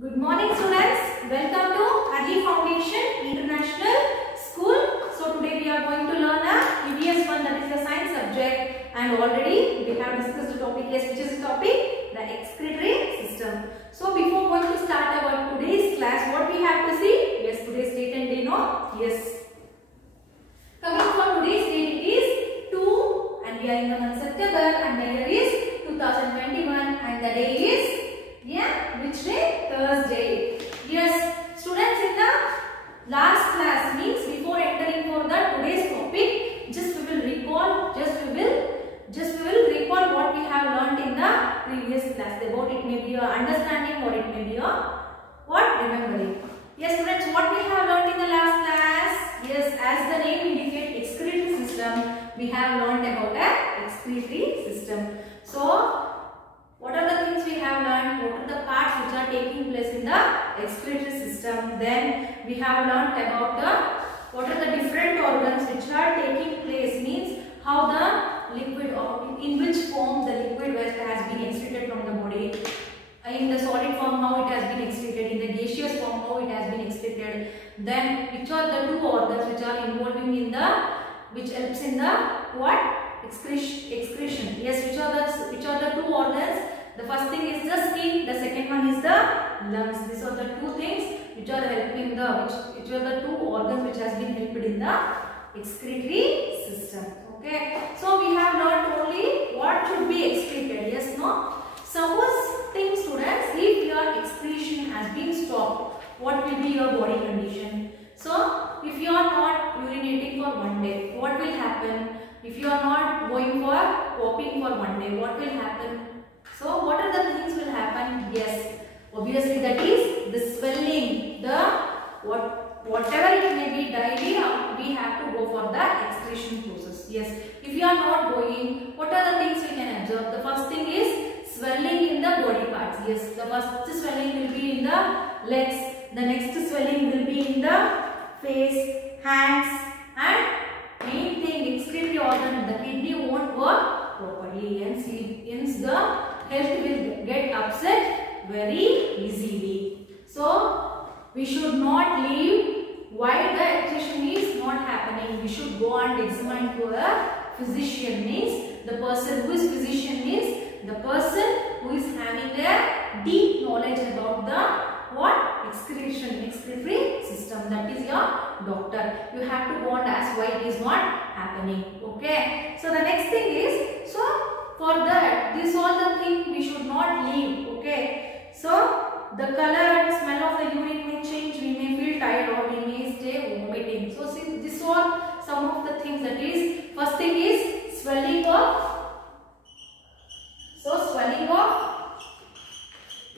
Good morning students, welcome to Early Foundation International School. So today we are going to learn a EVS 1, that is the science subject, and already we have discussed the topic. Yes, which is the topic? The excretory system. So before going to start our today's class, what we have to see? Yes, today's date and day, no? Yes. Coming from today's date, it is 2 and we are in the month September and the year is 2021 and the day is which day? Thursday. Yes, students, in the last class, means before entering for the today's topic, just we will recall what we have learnt in the previous class. About it may be a understanding or it may be a remembering. Yes, students, what we have learnt in the last class? Yes, as the name indicates, excretory system, we have learnt about a excretory system. So what are the things we have learned? What are the parts which are taking place in the excretory system? Then we have learned about what are the different organs which are taking place, means how the liquid or in which form the liquid waste has been excreted from the body. In the solid form, how it has been excreted. In the gaseous form, how it has been excreted. Then which are the two organs which are involving in the, which helps in the what? Excretion. Yes, which are the two organs? The first thing is the skin, the second one is the lungs. These are the two things which are helping which are the two organs which has been helped in the excretory system. Okay. So we have learned only what should be excreted. Yes, no? Suppose think students, if your excretion has been stopped, what will be your body condition? So if you are not urinating for one day, what will happen? If you are not going for pooping for one day, what will happen? So what are the things will happen? Yes, obviously that is the swelling, whatever it may be daily, we have to go for the excretion process. Yes, if you are not going, what are the things we can observe? The first thing is swelling in the body parts. Yes, the first swelling will be in the legs, the next swelling will be in the face, hands, and main thing, excretory organ, the kidney won't work properly, hence the health will get upset very easily. So we should not leave why the excretion is not happening. We should go and examine to a physician, means the person who is physician means the person who is having a deep knowledge about the excretory system, that is your doctor. You have to go and ask why it is not happening. Okay. So the next thing is, so for that, these all the things we should not leave. Okay. So the color and smell of the urine may change. We may feel tired or we may stay vomiting. So see, these are some of the things. That is, first thing is swelling of. So swelling of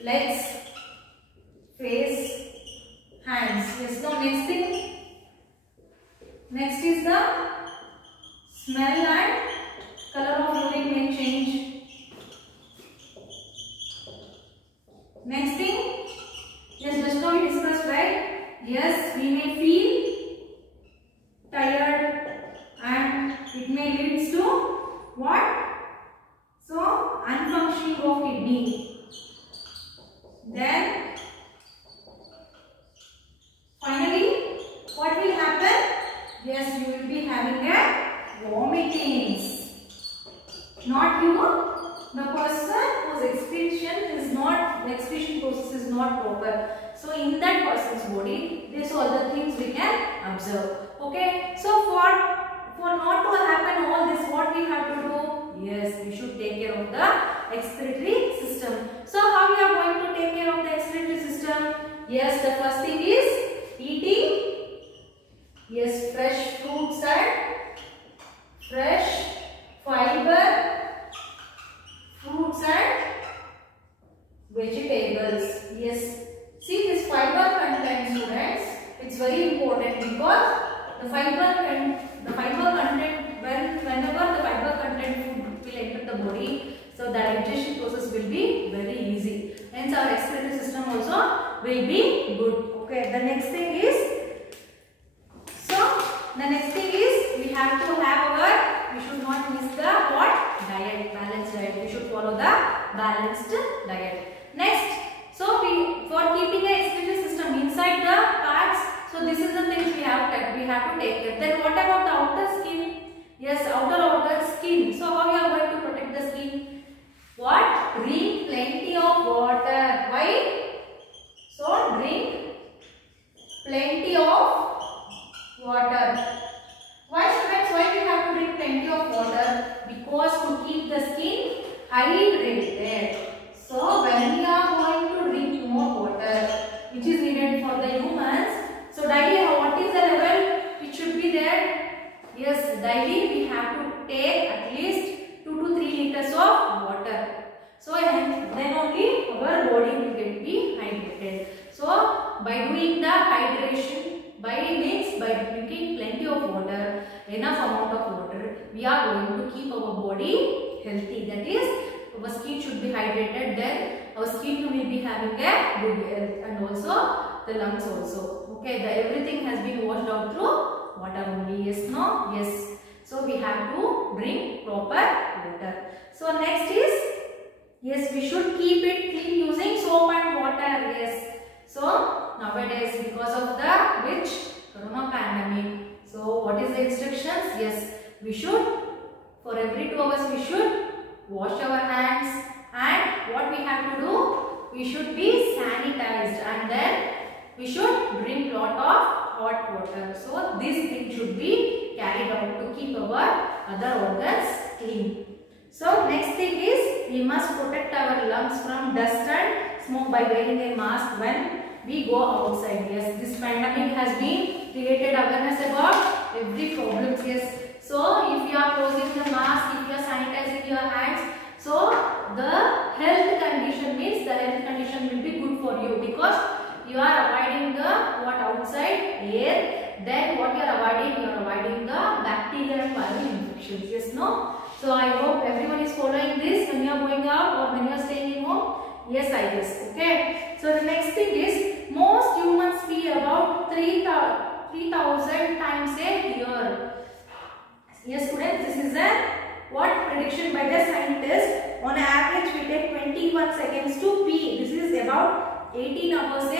legs, face, hands. Yes. Now next thing. Next is the smell and color of urine may change. Next thing, yes, just now we discussed, right? Yes, we may feel tired and it may lead to what? So, unfunctioning of kidney. Then, finally, what will happen? Yes, you will be having a vomitings. Not you, the person whose excretion process is not proper. So in that person's body, these are all the things we can observe. Okay. So for not to happen all this, what we have to do? Yes, we should take care of the excretory system. So how we are going to take care of the excretory system? Yes, the first thing is eating. Yes, fresh fruits and fresh fiber, fruits and vegetables. Yes, see this fiber content, students, it's very important because the fiber content, whenever the fiber content food will enter the body, so the digestion process will be very easy. Hence our excretory system also will be good. Okay, the next thing is, we have to have we should not miss the diet, balanced diet. We should follow the balanced diet. Next, so for keeping water. Why? So drink plenty of water. Why students? Why we have to drink plenty of water? Because to keep the skin hydrated. So when we are going to drink more water, which is needed for the humans. So daily, what is the level which should be there? Yes, daily we have to take at least 2 to 3 liters of water. So then only our body will get be hydrated. So by doing the hydration, by drinking plenty of water, enough amount of water, we are going to keep our body healthy. That is, our skin should be hydrated. Then our skin will be having a good health, and also the lungs also. Okay, everything has been washed out through water only. Yes, no? Yes. So we have to drink proper water. So next is, yes, we should keep it clean using soap and water. Yes. So nowadays, because of the which corona pandemic. So what is the instructions? Yes, we should, for every 2 hours we should wash our hands, and what we have to do? We should be sanitized, and then we should drink lot of hot water. So this thing should be carried out to keep our other organs clean. So next thing is, we must protect our lungs from dust and smoke by wearing a mask when we go outside. Yes, this pandemic has been created awareness about every problem. Yes, so if you are closing the mask, if you are sanitizing your hands, so the health condition means the health condition will be good for you, because you are avoiding the outside air. Then what you are avoiding? You are avoiding the bacterial and viral infections. Yes, no? So I hope everyone is following this when you are going out or when you are staying in home. Yes, I guess. Okay. So the next thing is, most humans pee about 3,000 times a year. Yes, students, this is a what prediction by the scientists. On average, we take 21 seconds to pee. This is about 18 hours a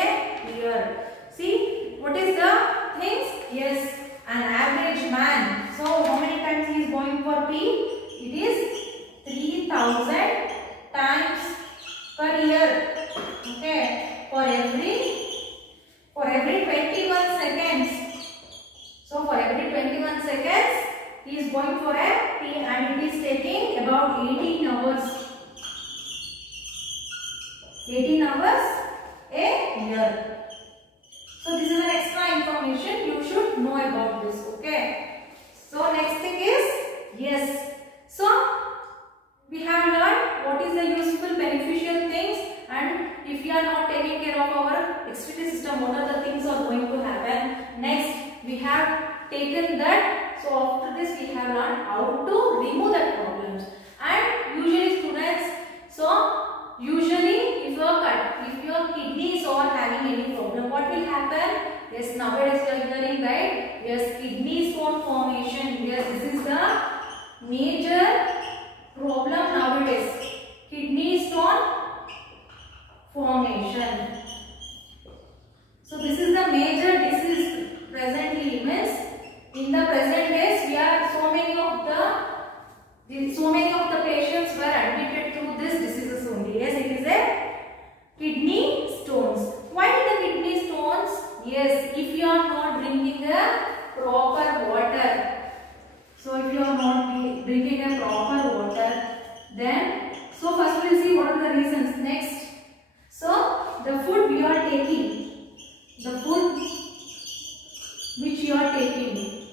year. See, what is the things? Yes, an average man. So how many times he is going for pee? It is 3,000 times per year. Okay, for every 21 seconds. So for every 21 seconds, he is going for a pee, and it is taking about 18 hours. 18 hours a year. So this is an extra information you should know about this. Okay. So next thing is, yes. So we have learned what is the useful beneficial things, and if we are not taking care of our excretory system, what are the things are going to happen. Next, we have taken that. So after this, we have learned how to remove that problems. And usually students, so usually if your kidneys are having any problem, what will happen? Yes, nowadays you are hearing, right? Yes, kidney stone formation. Yes, this is the major problem nowadays. Kidney stone formation. So this is the major disease presently. Means in the present days, we are so many of the patients were admitted through this diseases only. Yes, it is a kidney stones. Why the kidney stones? Yes, if you are not drinking the proper water. So if you are not drinking a proper water, then so first we will see what are the reasons. Next, so the food we are taking, the food which you are taking.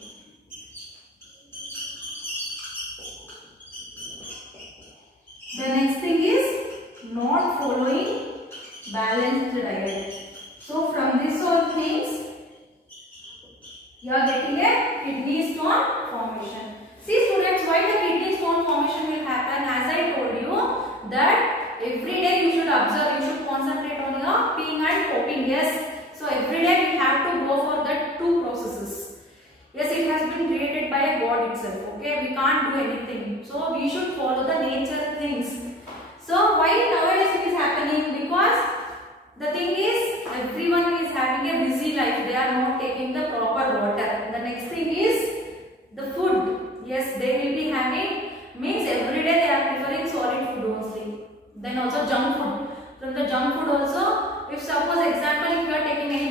The next thing is not following balanced diet. So from this all things, you are getting a kidney stone formation. See students, why the kidney stone formation will happen? As I told you that every day you should observe, you should concentrate on your peeing and pooping. Yes. So every day we have to go for that 2 processes. Yes, it has been created by God itself. Okay, we can't do anything. So we should follow the nature things. So why nowadays it is happening? Because the thing is, everyone is having a busy life. They are not taking the proper water. The next thing is the food. Yes, they will be having, means every day they are preferring solid food only. Then also junk food. From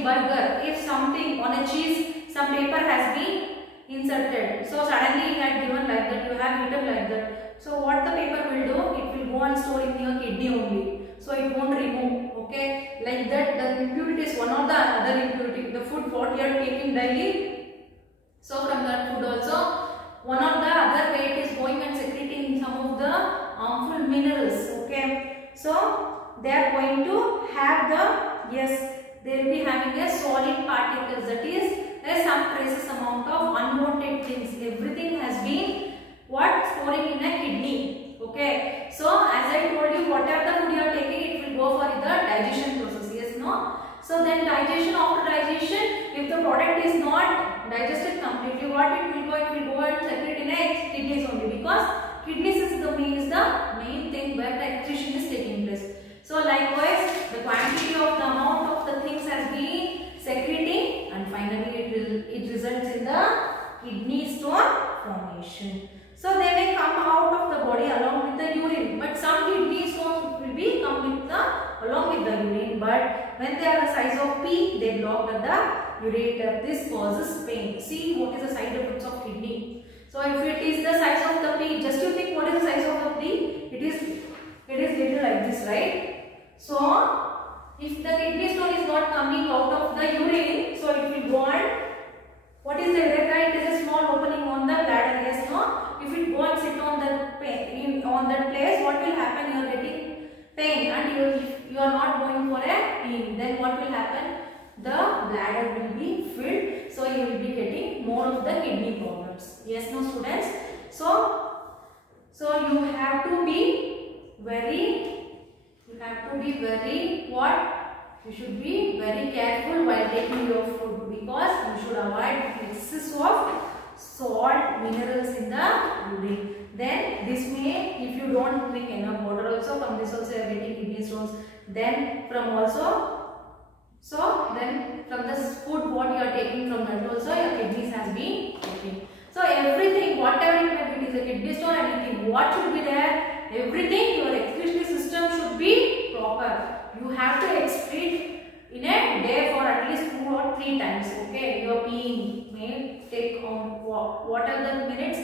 a burger, if something on a cheese, some paper has been inserted. So suddenly it had given like that, you have eaten like that. So what the paper will do? It will go and store in your kidney only. So it won't remove. Okay, like that the impurity is one of the other impurity. The food what you are taking daily. So from that food also, one of the other way it is going and secreting some of the harmful minerals. Okay, so they are going to have the, yes, they will be having a solid particles, that is there is some traces amount of unwanted things. Everything has been what storing in a kidney. Okay, so as I told you, whatever the food you are taking, it will go for the digestion process. Yes, no. So then digestion, after digestion, if the product is not digested completely, what it will go? It will go and secrete in a kidneys only, because kidneys is the main thing where the excretion is taking place. So likewise, the quantity of the amount of the things has been secreting, and finally it results in the kidney stone formation. So they may come out of the body along with the urine, but some kidney stones will be come with along with the urine. But when they are the size of pea, they block at the ureter. This causes pain. See what is the side effects of kidney. So if it is the size of the pea, just you think what is the size of the pea? It is little like this, right? So if the kidney stone is not coming out of the urine, so it will go and what is the ureter? It is a small opening on the bladder. Yes, no. If it go and sit on that on that place, what will happen? You are getting pain, and you are not going for a pee. Then what will happen? The bladder will be filled, so you will be getting more of the kidney problems. Yes, no, students. So you have to be very. What? You should be very careful while taking your food, because you should avoid excess of salt, minerals in the urine. Then this may, if you don't drink enough water also, from this also you are getting kidney stones. Then from the food what you are taking from that also, your kidneys has been taken. So everything, whatever it may be, it is a kidney stone, anything, what should be there? Everything, your excretory system should be proper. You have to excrete in a day for at least 2 or 3 times. Okay, your peeing may take what are the minutes,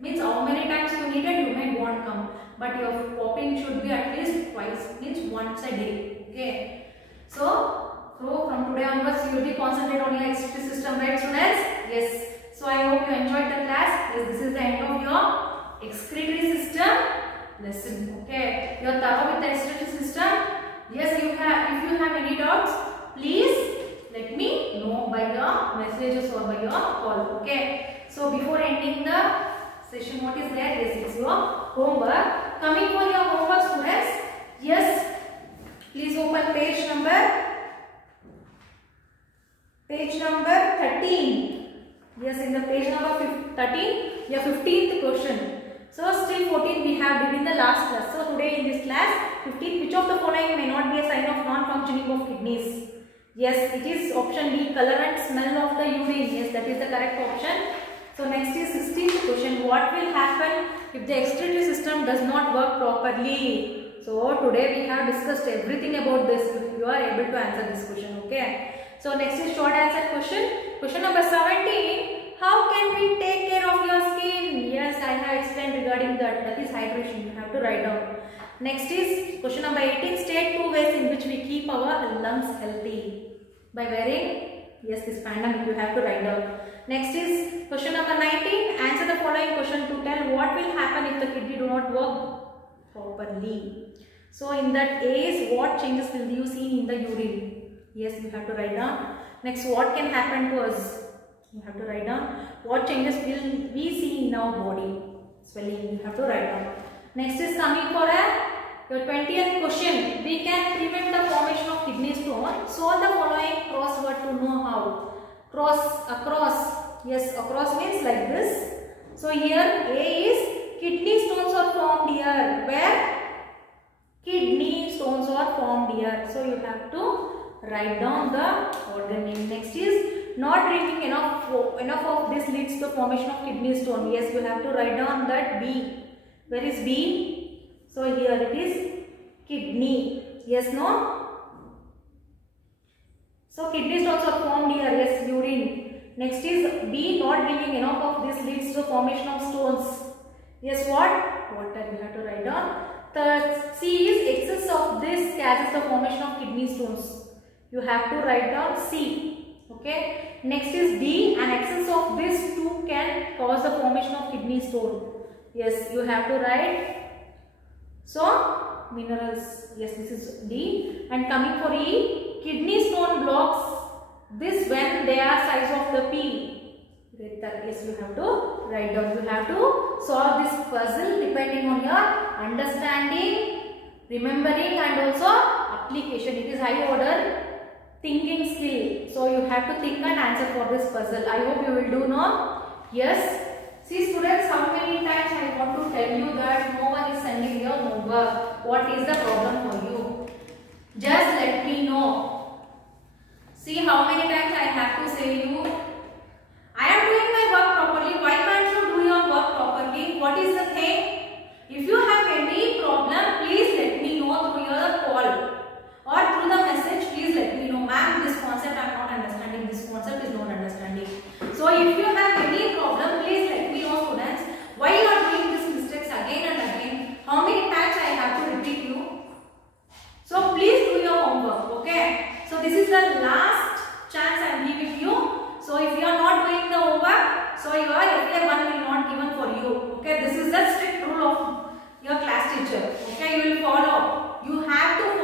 means how many times you needed, you may go and come, but your popping should be at least twice, means once a day. Okay, so from today onwards you will be concentrate on your excretory system, right students? Yes. So I hope you enjoyed the class. Yes, this is the end of your excretory system lesson. Okay, you are thorough with the excretory system. Yes, if you have any doubts, please let me know by your messages or by your call. Okay, so before ending the session, what is there? Yes, it's your homework. Coming for your homework, students. Yes, please open page number 13. Yes, in the page number 13, your 15th question. So still 14 we have did in the last class. So today in this class, 15, which of the following may not be a sign of non-functioning of kidneys? Yes, it is option B, color and smell of the urine. Yes, that is the correct option. So next is 16th question. What will happen if the excretory system does not work properly? So today we have discussed everything about this. If you are able to answer this question, okay. So next is short answer question. Question number 17. How can we take care of your skin? Yes, I have explained regarding that. That is hydration. You have to write down. Next is question number 18. State 2 ways in which we keep our lungs healthy. By wearing, yes, this pandemic you have to write down. Next is question number 19. Answer the following question to tell what will happen if the kidney do not work properly. So in that A is what changes will you see in the urine? Yes, you have to write down. Next, what can happen to us? You have to write down. What changes will we see in our body? Swelling, you have to write down. Next is coming for your 20th question. We can prevent the formation of kidney stone. Solve the following crossword to know how. Across. Yes, across means like this. So here A is kidney stones are formed here. Where? Kidney stones are formed here. So you have to write down the organ name. Next is not drinking enough of this leads to formation of kidney stone. Yes, you have to write down that B. Where is B? So here it is kidney. Yes, no? So kidney stones are formed here. Yes, urine. Next is B, not drinking enough of this leads to the formation of stones. Yes, what? Water. You have to write down. The C is excess of this causes the formation of kidney stones. You have to write down C. Okay. Next is D, an excess of this too can cause the formation of kidney stone. Yes, you have to write. So minerals. Yes, this is D. And coming for E, kidney stone blocks this when they are size of the pea. Yes, you have to write down. You have to solve this puzzle depending on your understanding, remembering and also application. It is high order thinking skill. So you have to think and answer for this puzzle. I hope you will do now. Yes. See students, how many times I want to tell you that no one is sending your homework. What is the problem for you? Just let me know. See how many times I have to say you. I am doing my work properly. Why can't you do your work properly? What is the thing? If you have any problem, please let me know through your call or through the message. Please let me know, ma'am, this concept I am not understanding. This concept is not understanding. So if you have any problem, please let me know, students. Why you are doing these mistakes again and again? How many times I have to repeat you? So please do your homework. Okay. So this is the last chance I am giving you. So if you are not doing the homework, so your FA1 will not given for you. Okay, this is the strict rule of your class teacher. Okay, you will follow. You have to